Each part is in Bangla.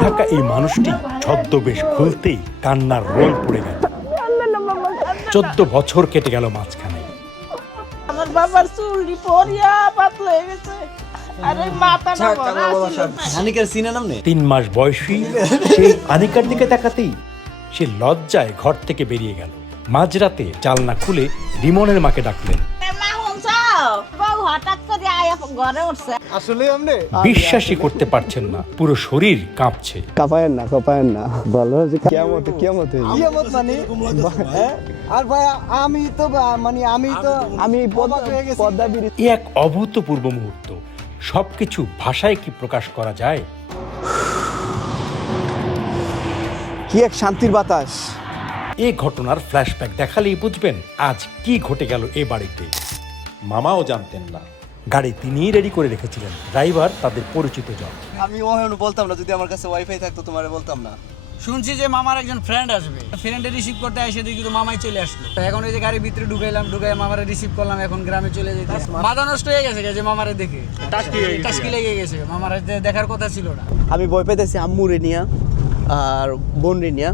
ঢাকা এই মানুষটি ছদ্মবেশ খুলতেই কান্নার রোল পড়ে গেল। 14 বছর কেটে গেল মাঝখানে। আমার বাবার চুলটি পরিয়া পাতলা হয়ে গেছে, আর এই মাথাটা বড় ছিল। হানিকার সিনা নাম নেই। 3 মাস বয়সী সেই আনিকার দিকে তাকাতেই সে লজ্জায় ঘর থেকে বেরিয়ে গেল। মাঝরাতে জানলা খুলে রিমনের মাকে ডাকলেন। মা শুনছাও, বউ হঠাৎ করে আয়া ঘরে উঠছে। আসলে আমনে বিশ্বাসই করতে পারছেন না, পুরো শরীর কাঁপছে। কাঁপায়েন না ভালো আছে। কিয়ামত কিয়ামত মানে আর ভাই আমি তো আমি পদ্মা ব্রিজ এ এক অভূতপূর্ব মুহূর্ত। সবকিছু ভাষায় কি প্রকাশ করা যায়? কি এক শান্তির বাতাস। এ ঘটনার ফ্ল্যাশব্যাক দেখালেই বুঝবেন আজ কি ঘটে গেল এ বাড়িতে। মামাও জানতেন না, গাড়ি তিনিই রেডি করে রেখেছিলেন, ড্রাইভার তাদের পরিচিত জন। আমি ওখানে বলতাম না, যদি আমার কাছে ওয়াইফাই থাকতো তোমারে বলতাম না। শুনছি যে মামার একজন ফ্রেন্ড আসবে, ফ্রেন্ডে রিসিভ করতে এসে দেখি তো মামাই চলে আসলো। এখন এই যে গাড়ির ভিতরে ঢুকাই মামারে রিসিভ করলাম, এখন গ্রামে চলে যেতে মাথা নষ্ট হয়ে গেছে যে মামারে দেখে টাস্কি লেগে গেছে। মামারে দেখার কথা ছিল না। আমি ভয় পাইতেছি আম্মুরে নিয়া আর বোন রে নিয়া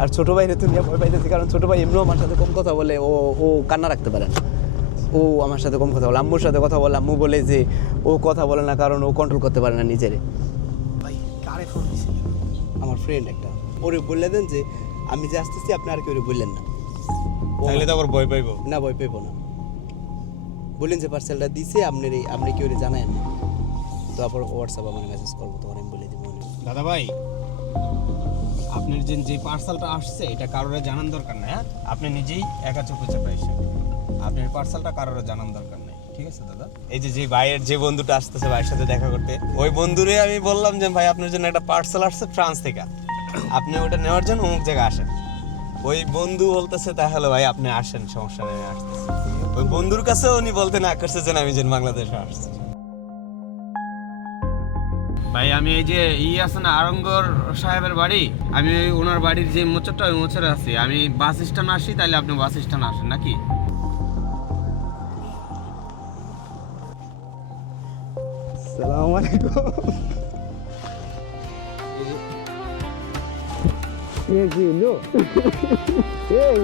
আর ছোট ভাই রে তো নিয়ে ভয় পাইতেছি, কারণ ছোট ভাই এমনিও আমার সাথে কম কথা বলে, ও কান্না রাখতে পারে না। ও আমার সাথে কম কথা বলে, আম্মুর সাথে কথা বলে, আম্মু বলে যে ও কথা বলে না কারণ ও কন্ট্রোল করতে পারে না নিজেরে। ভাই কারে ফোন দিছিল? আমার ফ্রেন্ড একটা, ওরে বললে দেন যে আমি যে আসতেছি আপনি আর কেউ বললেন না। তাহলে তো আবার ভয় পাইবো। না ভয় পাইবো না, বললেন যে পার্সেলটা দিছে আপনি কেউ জানায়েন না, তো আবার হোয়াটসঅ্যাপ আমার মেসেজ করবো, তোমার আমি বলে দিব। দাদা ভাই, আপনার যে পার্সেলটা আসছে এটা কারোর জানান দরকার নাই। হ্যাঁ, আপনি নিজেই একা চোখে চাপা এসে আপনার পার্সেলটা কারোর জানান দরকার নাই, ঠিক আছে দাদা? এই যে ভাইয়ের যে বন্ধুটা আসতেছে ভাইয়ের সাথে দেখা করতে, ওই বন্ধুরে আমি বললাম যে ভাই আপনার জন্য একটা পার্সেল আসছে ফ্রান্স থেকে, আপনি ওটা নেওয়ার জন্য অমুক জায়গায় আসেন। ওই বন্ধু বলতেছে তাহলে ভাই আপনি আসেন, সমস্যা নেই, আসতেছে। ওই বন্ধুর কাছে উনি বলতে না করছে যে আমি যেন বাংলাদেশে আসছি। ভাই আমি এই যে আছে না আরঙ্গর সাহেবের বাড়ি, আমি ওনার বাড়ির যে মোচরটা ওই মোচরে আছি। আমি বাস স্ট্যান্ড আসি, তাহলে আপনি বাস স্ট্যান্ড আসেন নাকি? আসসালামু আলাইকুম। এই কি লো? এই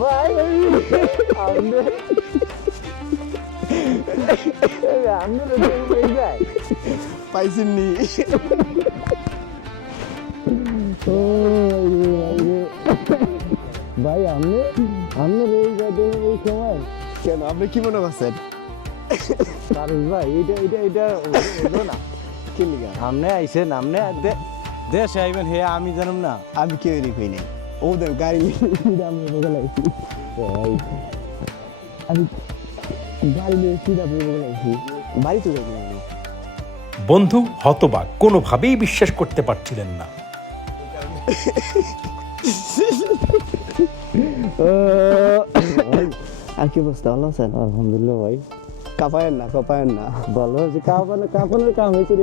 ভাই পাইছেননি? ভাই আপনি এই সময় কেন, আপনি কি মনে করছেন? ভাই এটা হলো না। কি লিগা আপনি আইছেন? আপনি দেশে আইবেন হে আমি জানাম না? আমি কেউ কই নাই, ওদের গাড়ি আমি বলে আইছি। আমি গাড়ি নিয়ে সিধা বলে আইছি, বাড়ি তো যাই না। বন্ধু হতবাক, কোনোভাবেই বিশ্বাস করতে পারছিলেন না। আর কি অবস্থা, ভালো আছেন? আলহামদুলিল্লাহ ভাই। কাঁপায়েন না ভালো আছে। কাঁপানোর কাম হয়েছে,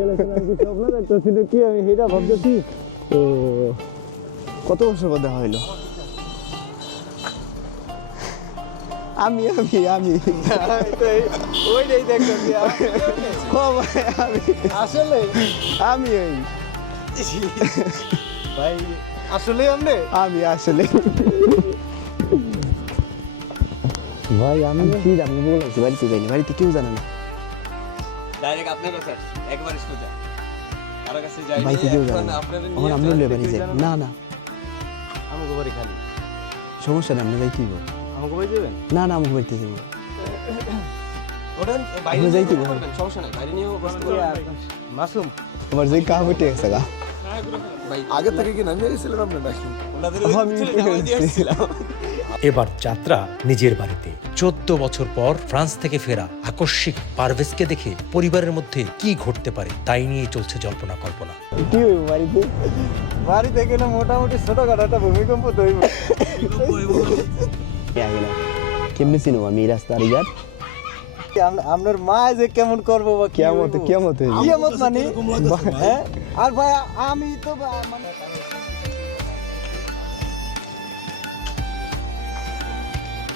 স্বপ্ন দেখতেছিল কি আমি সেটা ভাবতেছি। তো কত বছর পর দেখা হইলো? আমি ওইটাই দেখতেছি আসলে আমি ওই ভাই আসলে আমি আসলে ভাই আমি কি আপনি বলেছি বাড়িতে যাইনি, বাড়িতে কেউ জানে না, ডাইরেক্ট আপনার কাছে একবার সোজা কারো কাছে যাই না। বাড়িতে কেউ জানে না, আমার আমরা লয়ে বাড়ি যাই না। আমাকে বাড়ি খালি, সমস্যা নেই, আমরা যাই কি আমাকে বাড়ি যাবেন? না আমাকে বাড়িতে যাবো। ওটা বাইরে যাই কি সমস্যা নাই, বাইরে নিয়েও মাসুম তোমার যে কাম উঠে গেছে গা। আগে থেকে কি নামিয়ে গেছিলেন আপনার নাকি? এবার যাত্রা নিজের বাড়িতে। 14 বছর পর ফ্রান্স থেকে ফেরা আকস্মিক পারভেজকে দেখে পরিবারের মধ্যে কি ঘটতে পারে তাই নিয়ে চলছে জল্পনা কল্পনা। কি হইব বাড়িতে গেলে মোটামুটি ছোটখাটো একটা ভূমিকম্প তো হইব। কেমনি চিনো আমি রাস্তার ইয়ার? আপনার মা যে কেমন করবো বা কিয়ামত মানে আর ভাই আমি তো মানে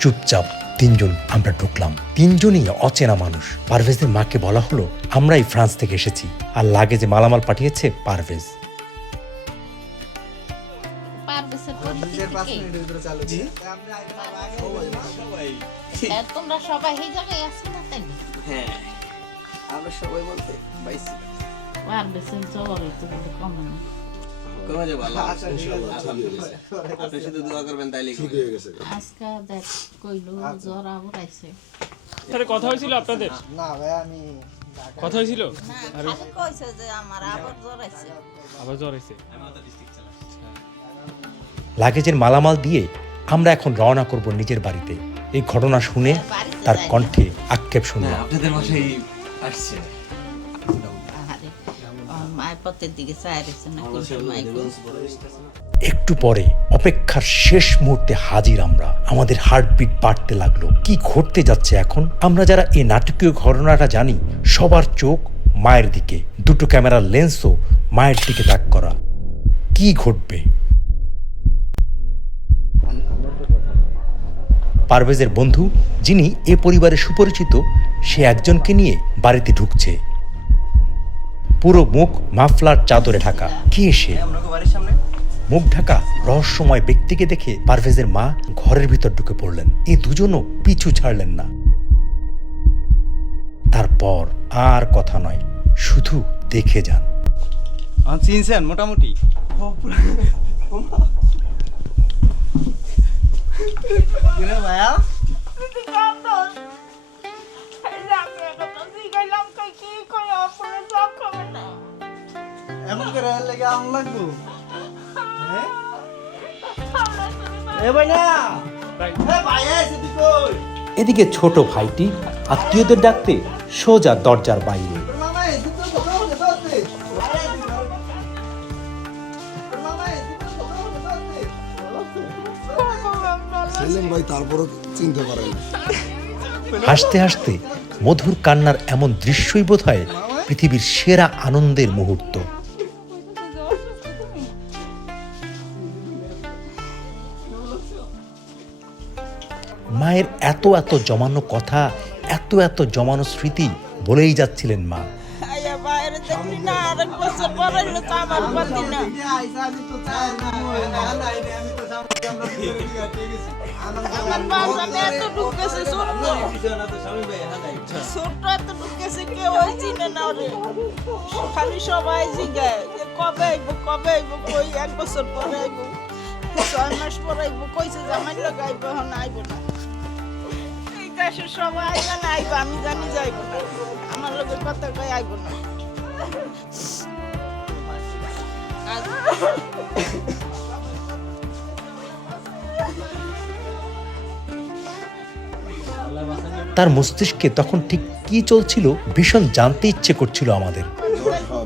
চুপচাপ তিনজন আমরা ঢুকলাম। তিনজনই অচেনা মানুষ। পারভেজের মাকে বলা হলো আমরাই ফ্রান্স থেকে এসেছি, আর লাগেজে মালামাল পাঠিয়েছে পারভেজ। তোমরা সবাই এই জায়গায় আছো না তাই? হ্যাঁ আমরা সবাই বলতে পাইছি পারবেছেন সবারই তো বলে কমে না। কমে যাবে আল্লাহ ইনশাআল্লাহ আলহামদুলিল্লাহ আপনি শুধু দোয়া করবেন তাইলেই ঠিক হয়ে গেছে আজকে দেখ কইলো জ্বর আবরাইছে। স্যার কথা হয়েছিল আপনাদের? না ভাই আমি কথা হয়েছিল? না খালি কইছে যে আমার আবার জ্বর আইছে। আবার জ্বর হয়েছে? লাগেজের মালামাল দিয়ে আমরা এখন রওনা করব নিজের বাড়িতে। এই ঘটনা শুনে তার কণ্ঠে আক্ষেপ শুনলাম। আপনাদের বাসায় আসছে আরে মায়ের পথের দিকে চায় রয়েছে না একটু পরে অপেক্ষার শেষ মুহূর্তে হাজির আমরা। আমাদের হার্টবিট বাড়তে লাগলো। কি ঘটতে যাচ্ছে এখন? আমরা যারা এই নাটকীয় ঘটনাটা জানি, সবার চোখ মায়ের দিকে, দুটো ক্যামেরার লেন্সও মায়ের দিকে তাক করা। কি ঘটবে? পারভেজের বন্ধু, যিনি এ পরিবারের সুপরিচিত, সে একজনকে নিয়ে বাড়িতে ঢুকছে। পুরো মুখ মাফলার চাদরে ঢাকা। কে সে? মুখ ঢাকা রহস্যময় ব্যক্তিকে দেখে পারভেজের মা ঘরের ভিতর ঢুকে পড়লেন। এই দুজনও পিছু ছাড়লেন না। তারপর আর কথা নয়, শুধু দেখে যান। চিনছেন মোটামুটি? ভাইয়া এমন করে লেগে আম লাগবো এ ভাই না ভাইয়া এসে তুই কই? এদিকে ছোট ভাইটি আত্মীয়দের ডাকতে সোজা দরজার বাইরে। মামা এসে তো কথা বলে দতে মামা এসে তো কথা বলে দতে সেলিম ভাই তারপরও চিনতে পারেন। হাসতে হাসতে মধুর কান্নার এমন দৃশ্যই বোধ হয় পৃথিবীর সেরা আনন্দের মুহূর্ত। মায়ের এত এত জমানো কথা, এত এত জমানো স্মৃতি বলেই যাচ্ছিলেন মা। আয়া বাইরে দেখলি না আরেক বছর পড়াইলো তো আমার পাতি না। আমার বাসানে এত ঢুকেছে ছোট্ট এত ঢুকেছে কেউ ওই চিনে না রে। খালি সবাই জিগায় যে কবে আইব কই 1 বছর পরে আইব 6 মাস পরে আইব কইছে জামাই লাগাইব এখন আইব না। এই দেশের সবাই জানে আইব আমি জানি যাইব না। আমার লোকের কথা কই আইব না। তার মস্তিষ্কে তখন ঠিক কি চলছিল ভীষণ জানতে ইচ্ছে করছিল আমাদের।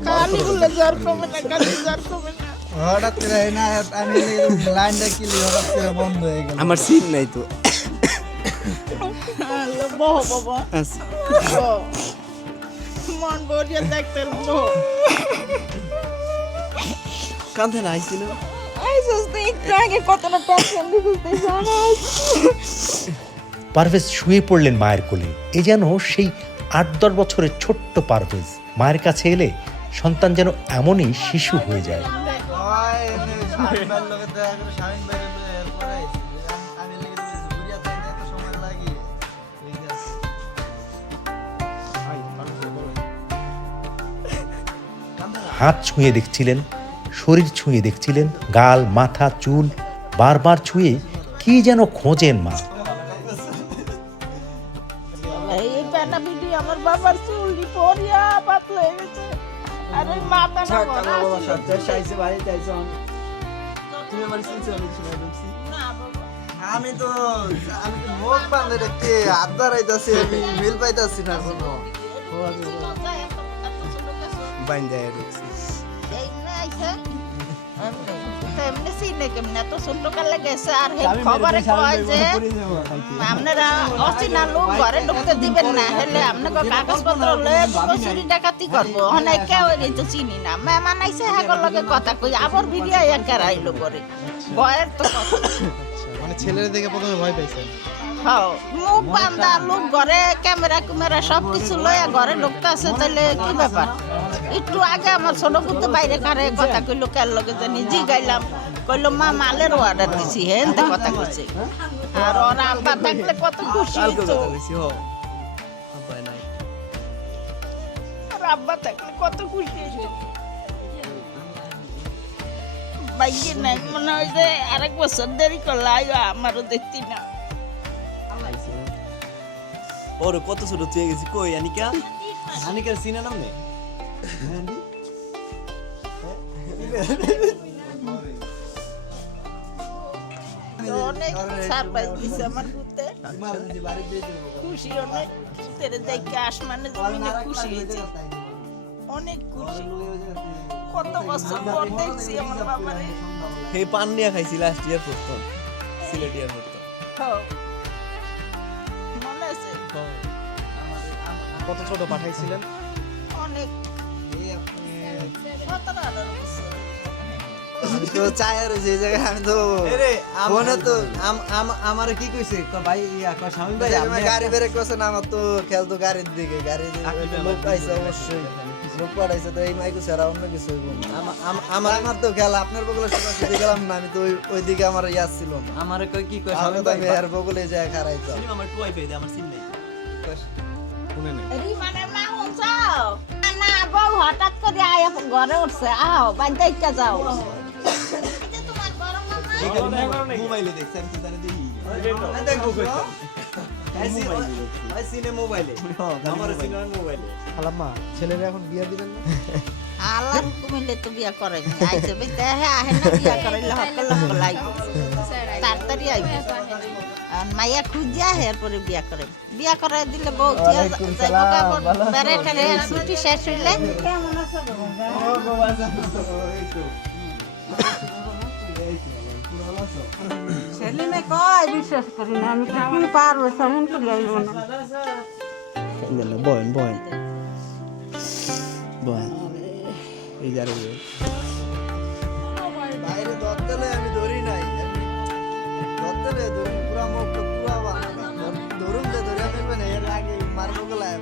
কালিগুলো জ্বর কমে না কালি জ্বর কমে না। হঠাৎ করে না আমি লাইনটা কিলি হঠাৎ করে বন্ধ হয়ে গেল। আমার সিট নাই তো বহ বাবা বহ। মন বড়িয়া দেখতে বহ। কাঁধে না আইছিল আইসস তো একটু আগে কতটা টেনশন দিতে জানাস। পারভেজ শুয়ে পড়লেন মায়ের কোলে। এ যেন সেই 8-10 বছরের ছোট্ট পারভেজ। মায়ের কাছে এলে সন্তান যেন এমনই শিশু হয়ে যায়। হাত ছুঁয়ে দেখছিলেন, শরীর ছুঁয়ে দেখছিলেন, গাল, মাথা, চুল বারবার ছুঁয়ে কি যেন খোঁজেন মা। এই পেনা বিডি আমার বাবার চুলটি পরিয়া পাতলা হয়ে গেছে। আর ওই মাথাটা বড় তুমি আমার চিনছো না বাবা। আমি তো মুখ বান্ধে রেখে হাত দাঁড়াইতেছি আমি মিল পাইতেছি না কোনো বাইন্দা রেখেছি এই না আইছে এমনি সিনে কেমনে তো ছোট কালে গেছে আর হে খবরে কয় যে আপনারা অচিনা লোক ঘরে ঢুকতে দিবেন না হলে আপনাকে কাগজপত্র লয়ে চুরি ডাকাতি করবো অনেক কেউ তো চিনি না মেহমান আইসে হাগর লগে কথা কই আবার ভিডিও একার আইলো পরে ভয়ের তো কথা মানে ছেলের দেখে প্রথমে ভয় পাইছেন হ্যাঁ, মুখ বান্ধা লোক ঘরে ক্যামেরা কুমেরা সব কিছু লইয়া ঘরে ঢুকতে আছে, তাহলে কি ব্যাপার? একটু আগে আমার ছোট পুত্র বাইরে কারে কথা কইলো, কার লগে জানি জি গাইলাম, কইলো মা মালের অর্ডার দিছি, হেন কথা কইছে। আর ওর আব্বা থাকলে কত খুশি হইতো, আর আব্বা থাকলে কত খুশি হইতো। বাইকে নাই, মনে হয় যে আরেক বছর দেরি করলে আইও, আমারও দেখতি না। ওর কত ছোট তুই গেছি কই আনিকা আনিকার সিনা নাম নেই অনেক সারপ্রাইজ দিছে আমার পুতে, খুশি অনেক, তেরে দেখে আসমানে জমিনে খুশি হয়েছে, অনেক খুশি। কত বছর পর দেখছি আমার বাবারে। এই পান নিয়ে খাইছি লাস্ট ইয়ার প্রথম সিলেট ইয়ার প্রথম হ্যাঁ, মনে আছে? কত ছোট পাঠাইছিলেন অনেক 17-18 বছর। তো চায়ের যে জায়গায় আমি তো ফোনে তো আমারে কি কইছে ভাই স্বামী ভাই আপনি গাড়ি বেরে কইছে না, আমার তো খেয়াল তো গাড়ির দিকে, গাড়ির লোক পাইছে, অবশ্যই লোক পাঠাইছে, তো এই মাইকু ছাড়া অন্য কিছু হইব না। আমার তো খেয়াল আপনার বগলে সোজাসুজি গেলাম না, আমি তো ওই দিকে আমার ইয়াদ ছিল না। আমারে কই কি কই আমি তো এর বগলে যায় খারাইতাম। আমার টুয়াই পেয়ে আমার সিম নেই শুনে নেই রিমানের মা উনছাও না, বউ হঠাৎ করে আয়া ঘরে উঠছে, আও বাইন্দা যাও। এটা তোমার বড় মামা? মোবাইলে দেখছি আমি তো জানি দেখি দেখবো কই ভাই সিনে মোবাইলে আমার সিনে মোবাইলে খালাম্মা ছেলেরা এখন বিয়া দিবেন না? আল্লাহর হুকুম হইলে তো বিয়া করেনি, আইছে বেতে আহে না, বিয়া করাইলে হকল লাই তাড়াতাড়ি আইবে। আর মাইয়া খুঁজে আহে, এরপরে বিয়া করে, বিয়া করাই দিলে বউ বেড়ে টেড়ে ছুটি শেষ হইলে সেলিমে কয় বিশ্বাস করি না, আমি কি পারবো, সেলিম করি আইব না। বয়েন বয়েন বয়েন এই যারে বাইরে দত্তলে আমি ধরি নাই, দত্তলে ধরি পুরা মুখ তো পুরা ধরুন যে ধরে আমি মানে এর আগে মারবো গলায়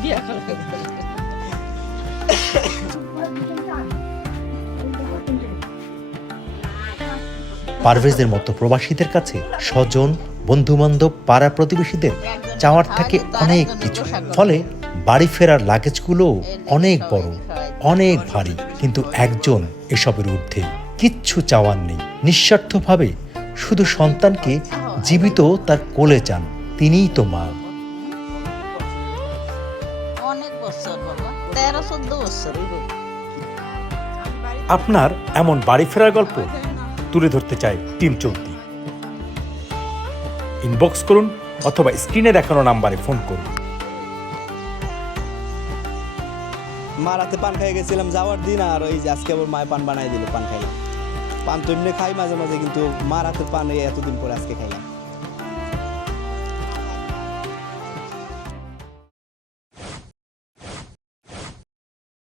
বিয়া করে পারভেজদের মতো প্রবাসীদের কাছে স্বজন, বন্ধুবান্ধব, পাড়া প্রতিবেশীদের চাওয়ার থাকে অনেক কিছু, ফলে বাড়ি ফেরার লাগেজগুলো অনেক বড়, অনেক ভারী, কিন্তু একজন এসবের ঊর্ধ্বে, কিচ্ছু চাওয়ার নেই, নিঃস্বার্থভাবে শুধু সন্তানকে জীবিত তার কোলে চান, তিনিই তো মা। অনেক বছর বাবা, 13-14 বছর। আপনার এমন বাড়ি ফেরার গল্প তুলে ধরতে চাই টিম চলতি। ইনবক্স করুন অথবা স্ক্রিনে দেখানো নাম্বারে ফোন করুন। মার হাতে পান খাই গেছিলাম যাওয়ার দিন, আর ওই যে আজকে আবার মায় পান বানাই দিল, পান খাইলাম। পান তো এমনি খাই মাঝে মাঝে, কিন্তু মার হাতে পান এতদিন পরে আজকে খাইলাম।